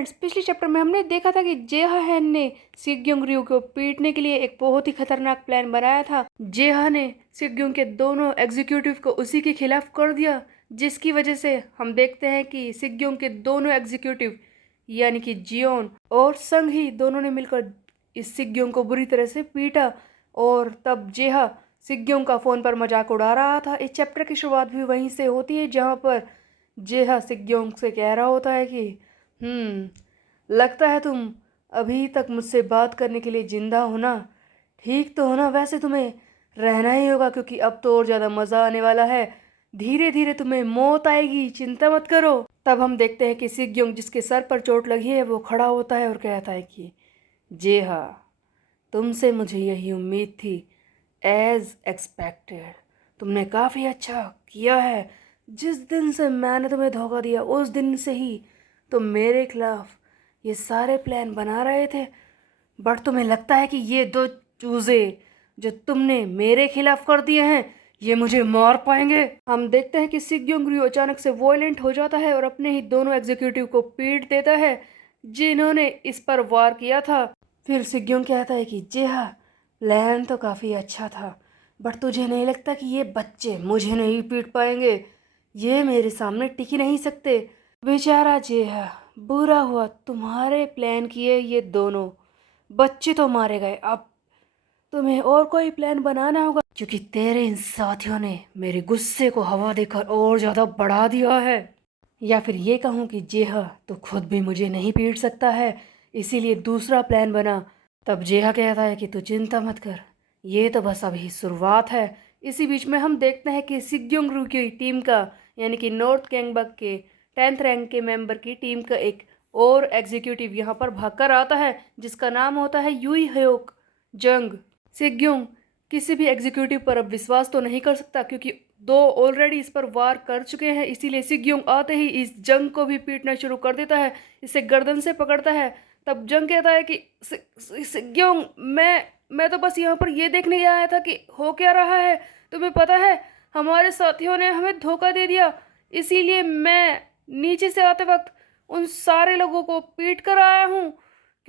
Friends, पिछले chapter में हमने देखा था कि जेहा हैन ने सिग्योंग रयू को पीटने के लिए एक बहुत ही खतरनाक प्लान बनाया था। जेहा ने सिग्योंग के दोनों एग्जीक्यूटिव को उसी के खिलाफ कर दिया, जिसकी वजह से हम देखते हैं कि सिग्योंग के दोनों एग्जीक्यूटिव यानी कि जियोन और संग ही दोनों ने मिलकर इस सिग्योंग को बुरी तरह से पीटा। और तब जेहा सिग्योंग का फोन पर मजाक उड़ा रहा था। इस चैप्टर की शुरुआत भी वहीं से होती है, जहाँ पर जेहा सिग्योंग से कह रहा होता है कि लगता है तुम अभी तक मुझसे बात करने के लिए जिंदा हो ना। ठीक तो हो ना? वैसे तुम्हें रहना ही होगा, क्योंकि अब तो और ज़्यादा मज़ा आने वाला है। धीरे धीरे तुम्हें मौत आएगी, चिंता मत करो। तब हम देखते हैं कि सिग्योंग, जिसके सर पर चोट लगी है, वो खड़ा होता है और कहता है कि जी हाँ, तुमसे मुझे यही उम्मीद थी। एज एक्सपेक्टेड तुमने काफ़ी अच्छा किया है। जिस दिन से मैंने तुम्हें धोखा दिया, उस दिन से ही तुम मेरे खिलाफ ये सारे प्लान बना रहे थे। बट तुम्हें लगता है कि ये दो चूजे जो तुमने मेरे खिलाफ कर दिए हैं, ये मुझे मार पाएंगे? हम देखते हैं कि सिग्योंग रयू अचानक से वॉयलेंट हो जाता है और अपने ही दोनों एग्जीक्यूटिव को पीट देता है, जिन्होंने इस पर वार किया था। फिर सिग्योंग कहता है कि जी हाँ, प्लान तो काफ़ी अच्छा था, बट तुझे नहीं लगता कि ये बच्चे मुझे नहीं पीट पाएंगे? ये मेरे सामने टिक ही नहीं सकते। बेचारा जेहा, बुरा हुआ तुम्हारे प्लान किए ये दोनों बच्चे तो मारे गए। अब तुम्हें और कोई प्लान बनाना होगा, क्योंकि तेरे इन साथियों ने मेरे गुस्से को हवा देकर और ज़्यादा बढ़ा दिया है। या फिर ये कहूँ कि जेहा तो खुद भी मुझे नहीं पीट सकता है, इसीलिए दूसरा प्लान बना। तब जेहा कहता है कि तू चिंता मत कर, ये तो बस अभी शुरुआत है। इसी बीच में हम देखते हैं कि सिग्योंग रयू की टीम का, यानी कि नॉर्थ गैंगबक के 10th रैंक के मेंबर की टीम का एक और एग्जीक्यूटिव यहाँ पर भागकर आता है, जिसका नाम होता है युई हयोक जंग। सिग्योंग किसी भी एग्जीक्यूटिव पर अब विश्वास तो नहीं कर सकता, क्योंकि दो ऑलरेडी इस पर वार कर चुके हैं। इसीलिए सिग्योंग आते ही इस जंग को भी पीटना शुरू कर देता है, इसे गर्दन से पकड़ता है। तब जंग कहता है कि सिग्योंग, मैं तो बस यहाँ पर ये देखने आया था कि हो क्या रहा है। तुम्हें पता है, हमारे साथियों ने हमें धोखा दे दिया, इसीलिए मैं नीचे से आते वक्त उन सारे लोगों को पीट कर आया हूँ,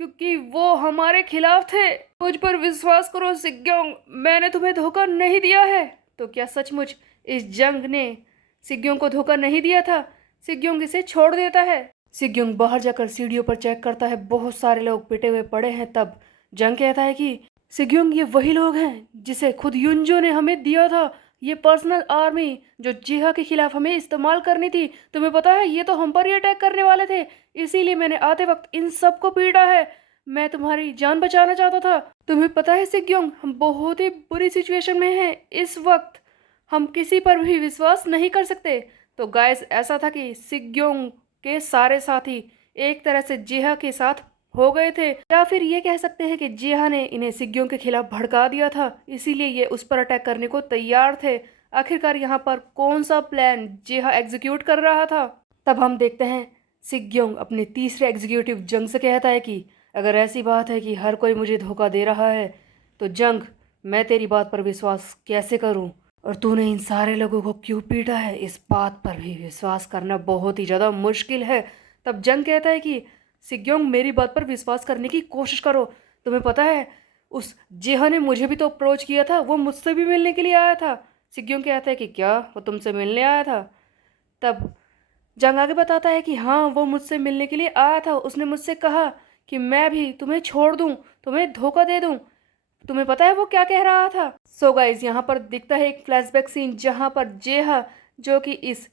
क्योंकि वो हमारे खिलाफ थे। मुझ पर विश्वास करो सिग्योंग, मैंने तुम्हें धोखा नहीं दिया है। तो क्या सचमुच इस जंग ने सिग्योंग को धोखा नहीं दिया था? सिग्योंग इसे छोड़ देता है। सिग्योंग बाहर जाकर सीढ़ियों पर चेक करता है, बहुत सारे लोग पिटे हुए पड़े हैं। तब जंग कहता है कि सिग्योंग, ये वही लोग हैं जिसे खुद युनजो ने हमें दिया था, ये पर्सनल आर्मी जो जिहा के खिलाफ हमें इस्तेमाल करनी थी। तुम्हें पता है, ये तो हम पर ही अटैक करने वाले थे, इसीलिए मैंने आते वक्त इन सबको पीटा है। मैं तुम्हारी जान बचाना चाहता था। तुम्हें पता है सिग्योंग, हम बहुत ही बुरी सिचुएशन में हैं इस वक्त, हम किसी पर भी विश्वास नहीं कर सकते। तो गाइस, ऐसा था कि सिग्योंग के सारे साथी एक तरह से जिहा के साथ हो गए थे, या फिर ये कह सकते हैं कि जिहा ने इन्हें सिग्योंग के खिलाफ भड़का दिया था, इसीलिए ये उस पर अटैक करने को तैयार थे। आखिरकार यहाँ पर कौन सा प्लान जिहा एग्जीक्यूट कर रहा था? तब हम देखते हैं सिग्योंग अपने तीसरे एग्जीक्यूटिव जंग से कहता है कि अगर ऐसी बात है कि हर कोई मुझे धोखा दे रहा है, तो जंग, मैं तेरी बात पर विश्वास कैसे करूं? और तूने इन सारे लोगों को क्यों पीटा है, इस बात पर भी विश्वास करना बहुत ही ज़्यादा मुश्किल है। तब जंग कहता है कि सिग्योंग, मेरी बात पर विश्वास करने की कोशिश करो। तुम्हें पता है, उस जेहा ने मुझे भी तो अप्रोच किया था, वो मुझसे भी मिलने के लिए आया था। सिग्योंग कहता है कि क्या वो तुमसे मिलने आया था? तब जंग आगे बताता है कि हाँ, वो मुझसे मिलने के लिए आया था। उसने मुझसे कहा कि मैं भी तुम्हें छोड़ दूँ, तुम्हें धोखा दे दूँ। तुम्हें पता है वो क्या कह रहा था? सो गाइज, यहाँ पर दिखता है एक फ्लैशबैक सीन, जहाँ पर जेहा, जो कि इस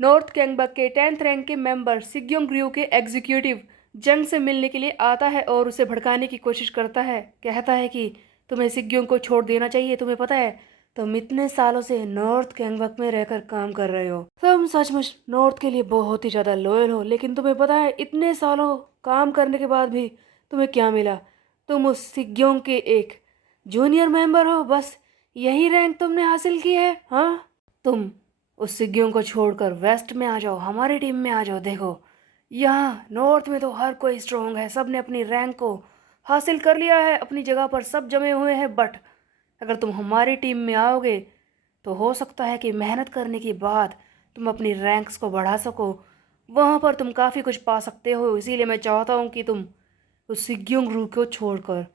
नॉर्थ गैंगबक के 10th रैंक के मेंबर सिग्योंग रयू के एग्जीक्यूटिव जंग से मिलने के लिए आता है और उसे भड़काने की कोशिश करता है। कहता है कि तुम्हें सिग्योंग को छोड़ देना चाहिए। तुम्हें पता है, तुम इतने सालों से नॉर्थ गैंगबक में रहकर काम कर रहे हो, तुम सचमुच नॉर्थ के लिए बहुत ही ज़्यादा लॉयल हो। लेकिन तुम्हें पता है, इतने सालों काम करने के बाद भी तुम्हें क्या मिला? तुम उस सिग्योंग के एक जूनियर मेंबर हो, बस यही रैंक तुमने हासिल की है। हाँ, तुम उस सिग्योंग को छोड़कर वेस्ट में आ जाओ, हमारी टीम में आ जाओ। देखो, यहाँ नॉर्थ में तो हर कोई स्ट्रांग है, सब ने अपनी रैंक को हासिल कर लिया है, अपनी जगह पर सब जमे हुए हैं। बट अगर तुम हमारी टीम में आओगे, तो हो सकता है कि मेहनत करने के बाद तुम अपनी रैंक्स को बढ़ा सको, वहाँ पर तुम काफ़ी कुछ पा सकते हो, इसीलिए मैं चाहता हूँ कि तुम उस सिग्योंग रू को छोड़कर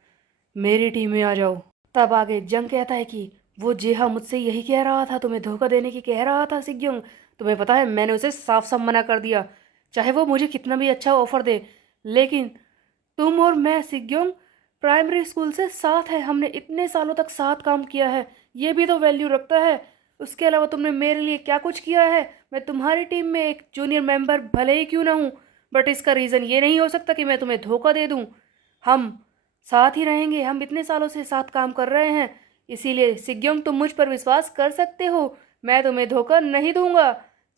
मेरी टीम में आ जाओ। तब आगे जंग कहता है कि वो जेहा मुझसे यही कह रहा था, तुम्हें धोखा देने की कह रहा था सिग्योंग। तुम्हें पता है मैंने उसे साफ साफ मना कर दिया, चाहे वो मुझे कितना भी अच्छा ऑफर दे। लेकिन तुम और मैं सिग्योंग प्राइमरी स्कूल से साथ है, हमने इतने सालों तक साथ काम किया है, ये भी तो वैल्यू रखता है। उसके अलावा तुमने मेरे लिए क्या कुछ किया है। मैं तुम्हारी टीम में एक जूनियर मेंबर भले ही क्यों ना हूँ, बट इसका रीज़न ये नहीं हो सकता कि मैं तुम्हें धोखा दे दूँ। हम साथ ही रहेंगे, हम इतने सालों से साथ काम कर रहे हैं, इसीलिए सिग्योंग तुम मुझ पर विश्वास कर सकते हो, मैं तुम्हें धोखा नहीं दूंगा।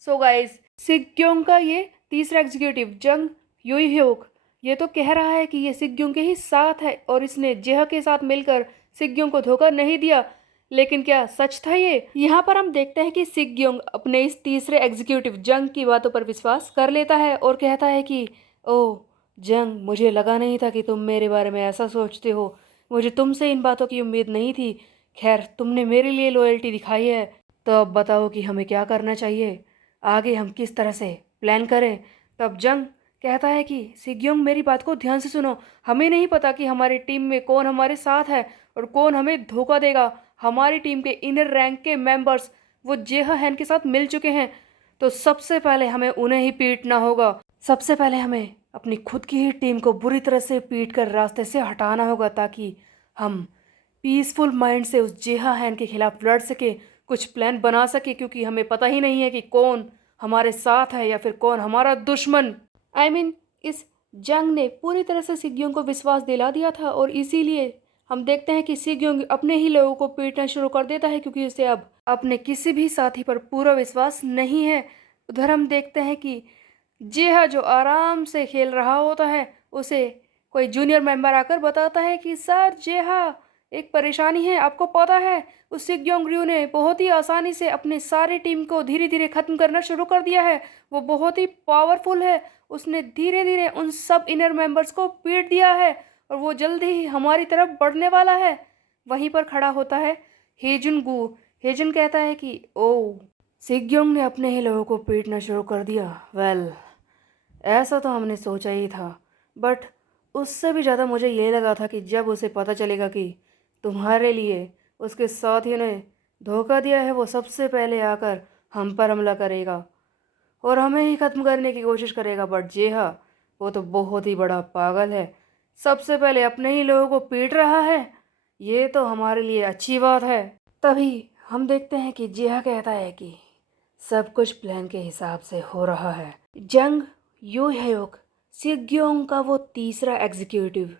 सो गाइस, सिग्योंग का ये तीसरा एग्जीक्यूटिव जंग यूई ह्योक ये तो कह रहा है कि ये सिग्योंग के ही साथ है और इसने जेह के साथ मिलकर सिग्योंग को धोखा नहीं दिया। लेकिन क्या सच था ये? यहाँ पर हम देखते हैं कि सिग्योंग अपने इस तीसरे एग्जीक्यूटिव जंग की बातों पर विश्वास कर लेता है और कहता है कि ओह जंग, मुझे लगा नहीं था कि तुम मेरे बारे में ऐसा सोचते हो, मुझे तुमसे इन बातों की उम्मीद नहीं थी। खैर, तुमने मेरे लिए लॉयल्टी दिखाई है, तो अब बताओ कि हमें क्या करना चाहिए, आगे हम किस तरह से प्लान करें। तब जंग कहता है कि सिग्योंग मेरी बात को ध्यान से सुनो, हमें नहीं पता कि हमारी टीम में कौन हमारे साथ है और कौन हमें धोखा देगा। हमारी टीम के इनर रैंक के मेंबर्स वो जेहा हैन के साथ मिल चुके हैं, तो सबसे पहले हमें उन्हें ही पीटना होगा। सबसे पहले हमें अपनी खुद की ही टीम को बुरी तरह से पीट कर रास्ते से हटाना होगा, ताकि हम पीसफुल माइंड से उस जेहा हैन के खिलाफ लड़ सके, कुछ प्लान बना सके, क्योंकि हमें पता ही नहीं है कि कौन हमारे साथ है या फिर कौन हमारा दुश्मन। इस जंग ने पूरी तरह से सिग्योंग को विश्वास दिला दिया था और इसीलिए हम देखते हैं कि सिग्योंग अपने ही लोगों को पीटना शुरू कर देता है, क्योंकि उसे अब अपने किसी भी साथी पर पूरा विश्वास नहीं है। उधर हम देखते हैं कि जेहा जो आराम से खेल रहा होता है, उसे कोई जूनियर मेंबर आकर बताता है कि सर जेहा, एक परेशानी है, आपको पता है उस सिग्योंग रयू ने बहुत ही आसानी से अपनी सारी टीम को धीरे धीरे ख़त्म करना शुरू कर दिया है। वो बहुत ही पावरफुल है, उसने धीरे धीरे उन सब इनर मेंबर्स को पीट दिया है और वो जल्दी ही हमारी तरफ बढ़ने वाला है। वहीं पर खड़ा होता है हेजुन गु। हेजुन कहता है कि ओह, सिग्योंग ने अपने ही लोगों को पीटना शुरू कर दिया। वेल, ऐसा तो हमने सोचा ही था, बट उससे भी ज़्यादा मुझे ये लगा था कि जब उसे पता चलेगा कि तुम्हारे लिए उसके साथियों ने धोखा दिया है, वो सबसे पहले आकर हम पर हमला करेगा और हमें ही ख़त्म करने की कोशिश करेगा। बट जेहा, वो तो बहुत ही बड़ा पागल है, सबसे पहले अपने ही लोगों को पीट रहा है, ये तो हमारे लिए अच्छी बात है। तभी हम देखते हैं कि जेहा कहता है कि सब कुछ प्लान के हिसाब से हो रहा है। जंग यू हयोक, सिग्योंग का वो तीसरा एग्जीक्यूटिव,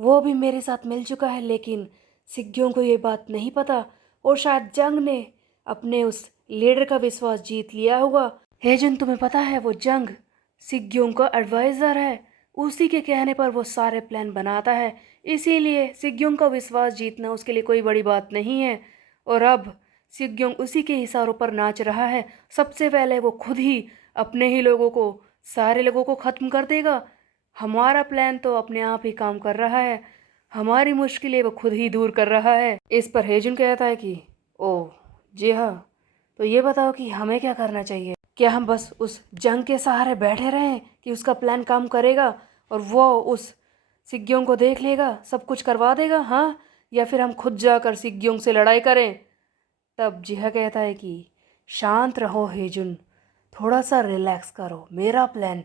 वो भी मेरे साथ मिल चुका है, लेकिन सिग्योंग को ये बात नहीं पता और शायद जंग ने अपने उस लीडर का विश्वास जीत लिया होगा। हेजन, तुम्हें पता है वो जंग सिग्योंग का एडवाइज़र है, उसी के कहने पर वो सारे प्लान बनाता है, इसीलिए सिग्योंग का विश्वास जीतना उसके लिए कोई बड़ी बात नहीं है। और अब सिग्योंग उसी के इशारों पर नाच रहा है। सबसे पहले वो खुद ही अपने ही लोगों को, सारे लोगों को ख़त्म कर देगा। हमारा प्लान तो अपने आप ही काम कर रहा है, हमारी मुश्किलें वो खुद ही दूर कर रहा है। इस पर हेजुन कहता है कि ओह जी हाँ, तो ये बताओ कि हमें क्या करना चाहिए। क्या हम बस उस जंग के सहारे बैठे रहें कि उसका प्लान काम करेगा और वो उस सिग्योंग को देख लेगा, सब कुछ करवा देगा, हाँ? या फिर हम खुद जाकर सिग्योंग से लड़ाई करें? तब जिहा कहता है कि शांत रहो हेजुन, थोड़ा सा रिलैक्स करो, मेरा प्लान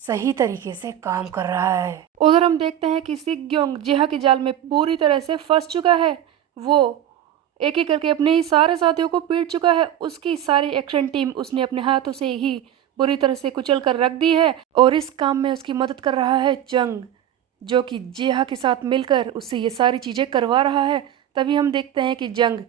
सही तरीके से काम कर रहा है। उधर हम देखते हैं कि सिग्योंग जिहा के जाल में पूरी तरह से फंस चुका है। वो एक एक करके अपने ही सारे साथियों को पीट चुका है। उसकी सारी एक्शन टीम उसने अपने हाथों से ही बुरी तरह से कुचल कर रख दी है और इस काम में उसकी मदद कर रहा है जंग, जो कि जिहा के साथ मिलकर उससे ये सारी चीज़ें करवा रहा है। तभी हम देखते हैं कि जंग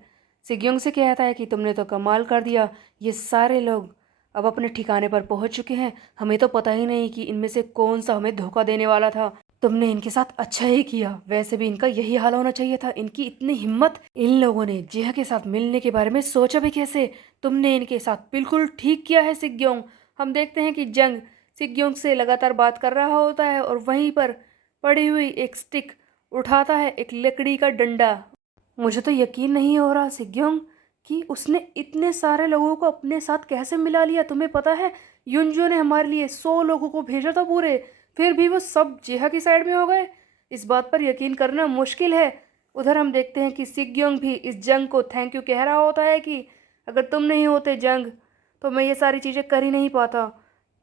सिग्योंग से कहता है कि तुमने तो कमाल कर दिया, ये सारे लोग अब अपने ठिकाने पर पहुंच चुके हैं, हमें तो पता ही नहीं कि इनमें से कौन सा हमें धोखा देने वाला था। तुमने इनके साथ अच्छा ही किया, वैसे भी इनका यही हाल होना चाहिए था, इनकी इतनी हिम्मत, इन लोगों ने जिहा के साथ मिलने के बारे में सोचा भी कैसे? तुमने इनके साथ बिल्कुल ठीक किया है सिग्योंग। हम देखते हैं कि जंग सिग्योंग से लगातार बात कर रहा होता है और वहीं पर पड़ी हुई एक स्टिक उठाता है, एक लकड़ी का डंडा। मुझे तो यकीन नहीं हो रहा सिग्योंग कि उसने इतने सारे लोगों को अपने साथ कैसे मिला लिया। तुम्हें पता है युनजो ने हमारे लिए 100 लोगों को भेजा था पूरे, फिर भी वो सब जेहा की साइड में हो गए। इस बात पर यकीन करना मुश्किल है। उधर हम देखते हैं कि सिग्योंग भी इस जंग को थैंक यू कह रहा होता है कि अगर तुम नहीं होते जंग तो मैं ये सारी चीज़ें कर ही नहीं पाता।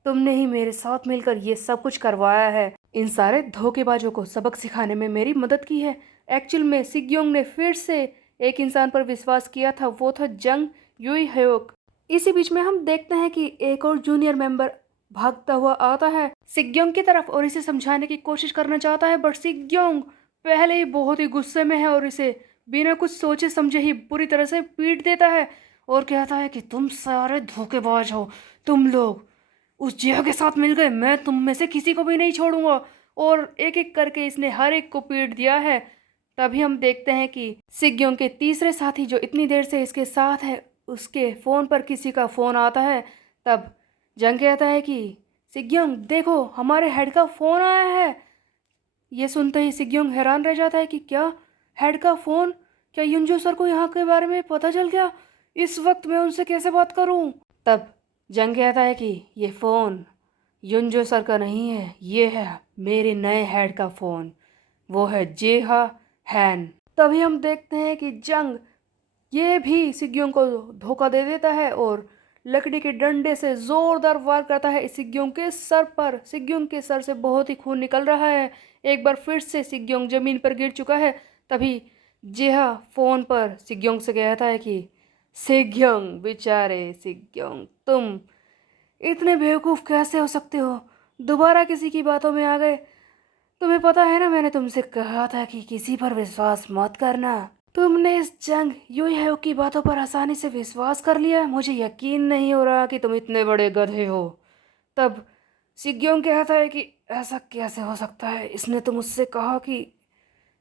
तुमने ही मेरे साथ मिलकर ये सब कुछ करवाया है। इन सारे धोखेबाजों को सबक सिखाने में मेरी मदद की है। एक्चुअल में सिग्योंग ने फिर से एक इंसान पर विश्वास किया था, वो था जंग युई हयोक। इसी बीच में हम देखते हैं कि एक और जूनियर मेंबर भागता हुआ आता है सिग्योंग की तरफ और इसे समझाने की कोशिश करना चाहता है, बट सिग्योंग पहले ही बहुत ही गुस्से में है और इसे बिना कुछ सोचे समझे ही बुरी तरह से पीट देता है और कहता है कि तुम सारे धोखेबाज हो, तुम लोग उस जिया के साथ मिल गए, मैं तुम में से किसी को भी नहीं छोड़ूंगा। और एक एक करके इसने हर एक को पीट दिया है। तभी हम देखते हैं कि सिग्योंग के तीसरे साथी जो इतनी देर से इसके साथ है, उसके फ़ोन पर किसी का फ़ोन आता है। तब जंग कहता है कि सिग्योंग देखो हमारे हेड का फ़ोन आया है। ये सुनते ही सिग्योंग हैरान रह जाता है कि क्या हेड का फ़ोन, क्या युनजो सर को यहाँ के बारे में पता चल गया? इस वक्त मैं उनसे कैसे बात करूँ? तब जंग कहता है कि ये फ़ोन युनजो सर का नहीं है, ये है मेरे नए हेड का फ़ोन, वो है जेहा हैन। तभी हम देखते हैं कि जंग ये भी सिग्योंग को धोखा दे देता है और लकड़ी के डंडे से जोरदार वार करता है इस सिग्योंग के सर पर। सिग्योंग के सर से बहुत ही खून निकल रहा है। एक बार फिर से सिग्योंग जमीन पर गिर चुका है। तभी जेहा फोन पर सिग्योंग से कहता है कि सिग्योंग बेचारे सिग्योंग, तुम इतने बेवकूफ़ कैसे हो सकते हो, दोबारा किसी की बातों में आ गए। तुम्हें पता है ना मैंने तुमसे कहा था कि किसी पर विश्वास मत करना। तुमने इस जंग यूं है की बातों पर आसानी से विश्वास कर लिया। मुझे यकीन नहीं हो रहा कि तुम इतने बड़े गधे हो। तब सिग्योंग कहता है कि ऐसा कैसे हो सकता है, इसने तो मुझसे कहा कि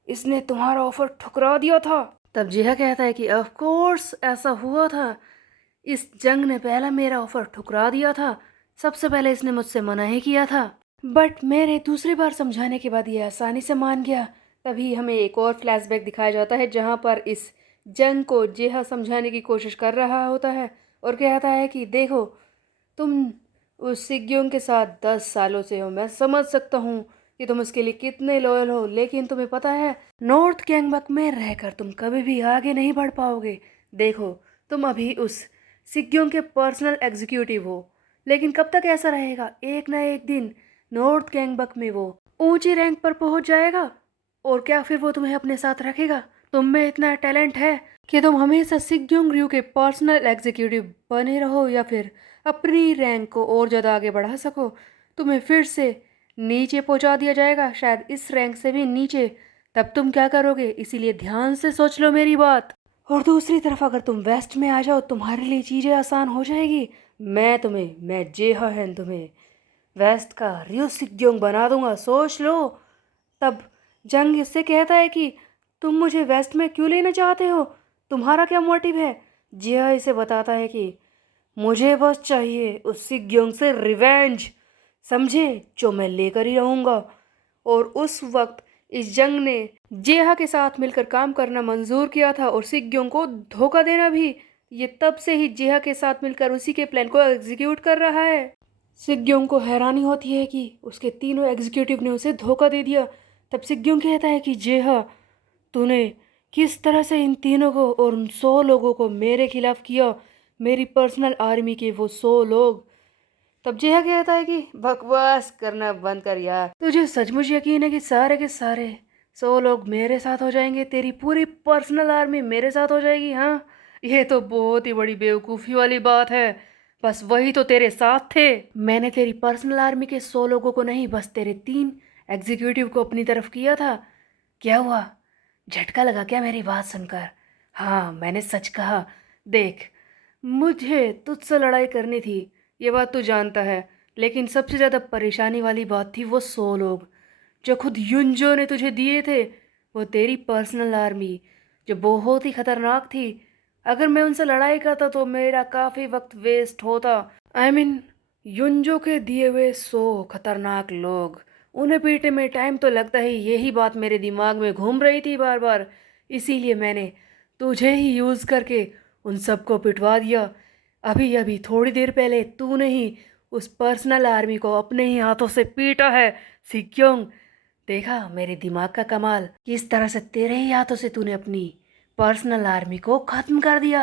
इसने तुम्हारा ऑफर ठुकरा दिया था। तब जिहा कहता है कि ऑफ कोर्स ऐसा हुआ था, इस जंग ने पहला मेरा ऑफर ठुकरा दिया था। सबसे पहले इसने मुझसे मना ही किया था, बट मेरे दूसरी बार समझाने के बाद ये आसानी से मान गया। तभी हमें एक और फ्लैशबैक दिखाया जाता है जहाँ पर इस जंग को जेहा समझाने की कोशिश कर रहा होता है और कहता है कि देखो तुम उस सिग्योंग के साथ 10 सालों से हो, मैं समझ सकता हूँ कि तुम उसके लिए कितने लॉयल हो, लेकिन तुम्हें पता है नॉर्थ गैंगबक में रहकर तुम कभी भी आगे नहीं बढ़ पाओगे। देखो तुम अभी उस सिग्योंग के पर्सनल एग्जीक्यूटिव हो, लेकिन कब तक ऐसा रहेगा? एक ना एक दिन नॉर्थ गैंगबक में वो ऊंची रैंक पर पहुंच जाएगा और क्या फिर वो तुम्हें अपने साथ रखेगा? तुम में इतना टैलेंट है कि तुम हमेशा सिग्योंग रयू के पर्सनल एग्जीक्यूटिव बने रहो या फिर अपनी रैंक को और ज़्यादा आगे बढ़ा सको। तुम्हें फिर से नीचे पहुंचा दिया जाएगा, शायद इस रैंक से भी नीचे। तब तुम क्या करोगे? इसीलिए ध्यान से सोच लो मेरी बात। और दूसरी तरफ अगर तुम वेस्ट में आ जाओ तुम्हारे लिए चीज़ें आसान हो जाएगी। मैं जेहा हैन तुम्हें वेस्ट का रियो सिग्योंग बना दूंगा, सोच लो। तब जंग इससे कहता है कि तुम मुझे वेस्ट में क्यों लेना चाहते हो, तुम्हारा क्या मोटिव है? जिया इसे बताता है कि मुझे बस चाहिए उस सिग्योंग से रिवेंज, समझे, जो मैं लेकर ही रहूँगा। और उस वक्त इस जंग ने जेहा के साथ मिलकर काम करना मंजूर किया था और सिग्योंग को धोखा देना भी। ये तब से ही जेहा के साथ मिलकर उसी के प्लान को एग्जीक्यूट कर रहा है। सिग्योंग को हैरानी होती है कि उसके तीनों एग्जीक्यूटिव ने उसे धोखा दे दिया। तब सिग्योंग कहता है कि जेहा तूने किस तरह से इन तीनों को और उन 100 लोगों को मेरे खिलाफ किया, मेरी पर्सनल आर्मी के वो 100 लोग। तब जेहा कहता है कि बकवास करना बंद कर यार, तुझे सचमुच यकीन है कि सारे के सारे 100 लोग मेरे साथ हो जाएंगे, तेरी पूरी पर्सनल आर्मी मेरे साथ हो जाएगी? हाँ, ये तो बहुत ही बड़ी बेवकूफ़ी वाली बात है। बस वही तो तेरे साथ थे। मैंने तेरी पर्सनल आर्मी के 100 लोगों को नहीं, बस तेरे 3 एग्जीक्यूटिव को अपनी तरफ किया था। क्या हुआ, झटका लगा क्या मेरी बात सुनकर? हाँ, मैंने सच कहा। देख, मुझे तुझसे लड़ाई करनी थी, ये बात तू जानता है, लेकिन सबसे ज़्यादा परेशानी वाली बात थी वो 100 लोग जो खुद युनजो ने तुझे दिए थे, वो तेरी पर्सनल आर्मी जो बहुत ही खतरनाक थी। अगर मैं उनसे लड़ाई करता तो मेरा काफ़ी वक्त वेस्ट होता। युनजो के दिए हुए 100 खतरनाक लोग, उन्हें पीटने में टाइम तो लगता ही, यही बात मेरे दिमाग में घूम रही थी बार बार। इसीलिए मैंने तुझे ही यूज़ करके उन सबको पिटवा दिया। अभी अभी थोड़ी देर पहले तूने ही उस पर्सनल आर्मी को अपने ही हाथों से पीटा है सिक्योंग। देखा मेरे दिमाग का कमाल, किस तरह से तेरे ही हाथों से तूने अपनी पर्सनल आर्मी को खत्म कर दिया।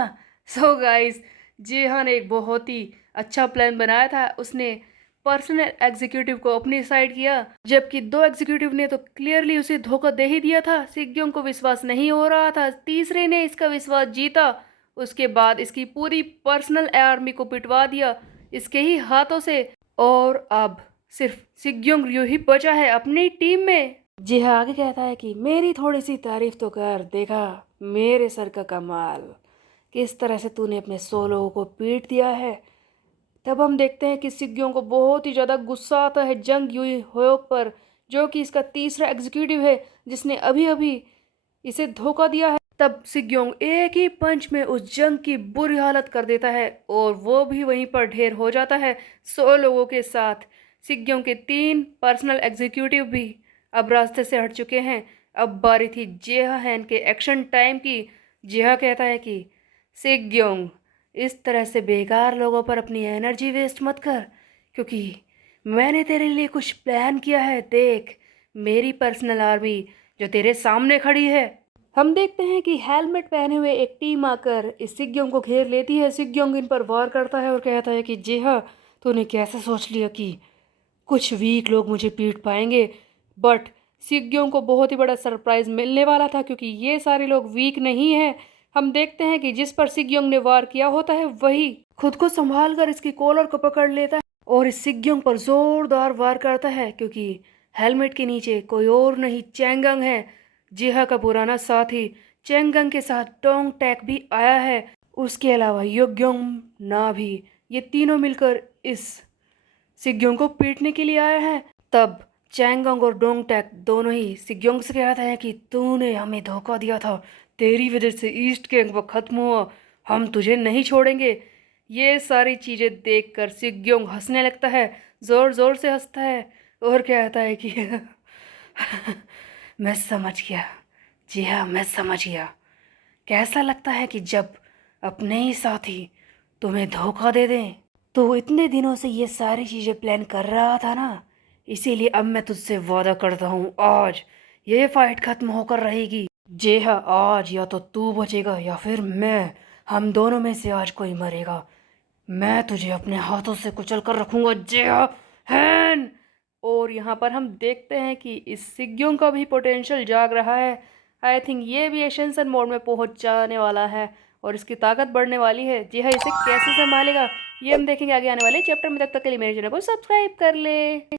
सो गाइस, जेहा ने एक बहुत ही अच्छा प्लान बनाया था। उसने पर्सनल एग्जीक्यूटिव को अपनी साइड किया, जबकि दो एग्जीक्यूटिव ने तो क्लियरली उसे धोखा दे ही दिया था। सिग्योंग को विश्वास नहीं हो रहा था, तीसरे ने इसका विश्वास जीता। उसके बाद इसकी पूरी पर्सनल आर्मी को पिटवा दिया इसके ही हाथों से। और अब सिर्फ सिग्योंग रयू ही बचा है अपनी टीम में। जी हाँ, आगे कहता है कि मेरी थोड़ी सी तारीफ तो कर, देखा मेरे सर का कमाल, किस तरह से तूने अपने 100 लोगों को पीट दिया है। तब हम देखते हैं कि सिग्योंग को बहुत ही ज़्यादा गुस्सा आता है जंग यूई होयोक पर, जो कि इसका तीसरा एग्जीक्यूटिव है जिसने अभी अभी इसे धोखा दिया है। तब सिग्योंग एक ही पंच में उस जंग की बुरी हालत कर देता है और वो भी वहीं पर ढेर हो जाता है 100 लोगों के साथ। सिग्योंग के 3 पर्सनल एग्जीक्यूटिव भी अब रास्ते से हट चुके हैं। अब बारी थी जेहा हैन के एक्शन टाइम की। जेहा कहता है कि सिग्योंग, इस तरह से बेकार लोगों पर अपनी एनर्जी वेस्ट मत कर, क्योंकि मैंने तेरे लिए कुछ प्लान किया है। देख मेरी पर्सनल आर्मी जो तेरे सामने खड़ी है। हम देखते हैं कि हेलमेट पहने हुए एक टीम आकर इस सिग्योंग को घेर लेती है। सिग्योंग इन पर वार करता है और कहता है कि जेहा, तूने कैसे सोच लिया कि कुछ वीक लोग मुझे पीट पाएंगे। बट सिग्योंग को बहुत ही बड़ा सरप्राइज मिलने वाला था, क्योंकि ये सारे लोग वीक नहीं हैं। हम देखते हैं कि जिस पर सिग्योंग ने वार किया होता है वही खुद को संभाल कर इसकी कॉलर को पकड़ लेता है और इस सिग्योंग पर जोरदार वार करता है, क्योंकि हेलमेट के नीचे कोई और नहीं चैंगंग है, जिहा का पुराना साथी। चैंगंग के साथ टोंग टैक भी आया है, उसके अलावा योग्योंग ना भी। ये तीनों मिलकर इस सिग्योंग को पीटने के लिए आया है। तब चैंगोंग और डोंग टैक दोनों ही सिग्योंग से कहते हैं कि तूने हमें धोखा दिया था, तेरी वजह से ईस्ट गैंग वो खत्म हुआ, हम तुझे नहीं छोड़ेंगे। ये सारी चीज़ें देखकर सिग्योंग हंसने लगता है, ज़ोर ज़ोर से हंसता है और कहता है कि मैं समझ गया। जी हाँ, मैं समझ गया। कैसा लगता है कि जब अपने ही साथी तुम्हें धोखा दे दें। तो इतने दिनों से ये सारी चीज़ें प्लान कर रहा था ना, इसीलिए अब मैं तुझसे वादा करता हूँ, आज ये फाइट खत्म होकर रहेगी। जी हाँ, आज या तो तू बचेगा या फिर मैं, हम दोनों में से आज कोई मरेगा। मैं तुझे अपने हाथों से कुचल कर रखूंगा जी हाँ हैन। और यहाँ पर हम देखते हैं कि इस सिग्योंग का भी पोटेंशियल जाग रहा है। आई थिंक ये भी एसेंशन मोड में पहुंच जाने वाला है और इसकी ताकत बढ़ने वाली है। जी हाँ, इसे कैसे संभालेगा ये हम देखेंगे आगे आने वाले चैप्टर में। तब तक के लिए मेरे चैनल को सब्सक्राइब कर ले।